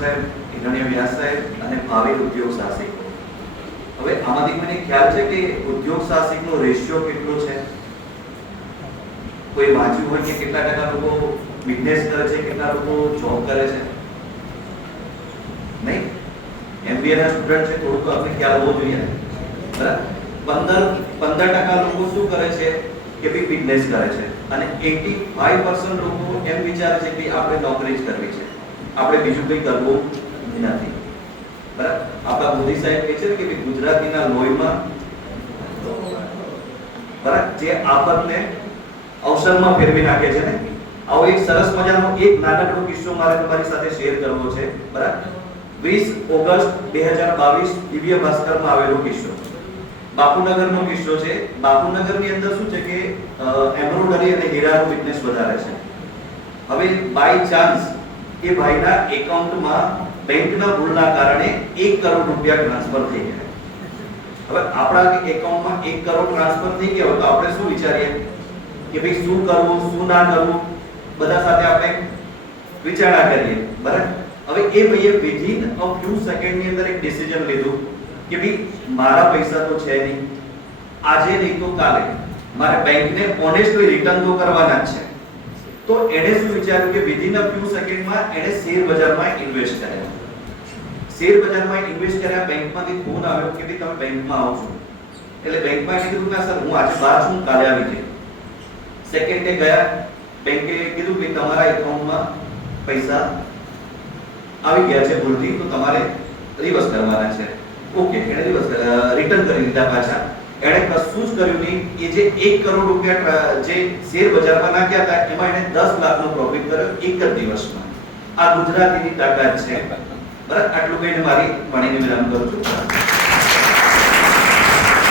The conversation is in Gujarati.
સાહેબ, હિરણ્ય વ્યાસ સાહેબ અને ભાવિ ઉદ્યોગ સાહસિકો. હવે આમાંથી મને ખ્યાલ છે કે ઉદ્યોગ સાહસિકનો રેશિયો કેટલો છે? કોઈ વાંચ્યું હોય કે કેટલા ટકા લોકો બિઝનેસ કરે છે, કેટલા લોકો જોબ કરે છે? નહીં, એમબીએ ના સ્ટુડન્ટ છે, થોડું તો આપણે ખ્યાલ હોવો જોઈએ, બરાબર. 15% લોકો શું કરે છે કે ભાઈ બિઝનેસ કરે છે અને 85% લોકો એમ વિચારે છે કે આપણે નોકરી જ કરવી છે, આપણે બીજું કંઈ કરવું નથી, બરાબર. આપણા મોદી સાહેબ કહે છે કે ભાઈ ગુજરાતીના લોહીમાં, બરાબર, જે આફતને અવસરમાં ફેરવી નાખે છે ને. આવો એક સરસ મજાનો એક નાનકડો કિસ્સો મારે તમારી સાથે શેર કરવો છે, બરાબર. 20 ઓગસ્ટ 2022 દિવ્ય ભાસ્કરમાં આવેલો કિસ્સો, બાપુનગરનો કિસ્સો છે. બાપુનગરની અંદર શું છે કે એમ્બ્રોઇડરી અને હીરાનો બિઝનેસ વધારે છે. હવે બાય ચાન્સ એ ભાઈના એકાઉન્ટમાં બેંકના ભૂલના કારણે 1 કરોડ રૂપિયા ટ્રાન્સફર થઈ ગયા. હવે આપણા એકાઉન્ટમાં 1 કરોડ ટ્રાન્સફર થઈ ગયા હોય તો આપણે શું વિચારીએ કે ભાઈ શું કરવું, શું ના કરવું, બધા સાથે આપણે વિચારણા કરીએ, બરાબર. હવે એ ભાઈએ વિધિન અ ફ્યુ સેકન્ડની અંદર એક ડિસિઝન લીધું કે ભાઈ મારા પૈસા તો છે નહીં, આજે નહીં તો કાલે મારે બેંકને ઓનેસ્ટલી રિટર્ન તો કરવાના જ છે. તો એણે શું વિચાર્યું કે વિધિન અ ફ્યુ સેકન્ડમાં એણે શેર બજારમાં ઇન્વેસ્ટ કર્યા. શેર બજારમાં ઇન્વેસ્ટ કર્યા, બેંકમાંથી ફોન આવ્યો કે ભાઈ તમે બેંકમાં આવો છો. એટલે બેંકમાં કીધું કે સર હું આજે બહાર છું, કાલે આવી જઈશ. સેકન્ડે ગયા, બેંકે કીધું કે તમારા એકાઉન્ટમાં પૈસા આવી ગયા છે ભૂલથી, તો તમારે રિવર્સ કરવાના છે. ઓકે, એણે રિવર્સ રિટર્ન કરી દીધા પાછા. એણે કશું જ કર્યું નહીં. એ જે 1 કરોડ રૂપિયા જે શેર બજારમાં નાખ્યા હતા એમાં એણે 10 લાખનો પ્રોફિટ કર્યો એક જ દિવસમાં. આ ગુજરાતીની તાકાત છે, બરાબર. આટલું કહીને મારી વાણીને વિરામ કરું છું.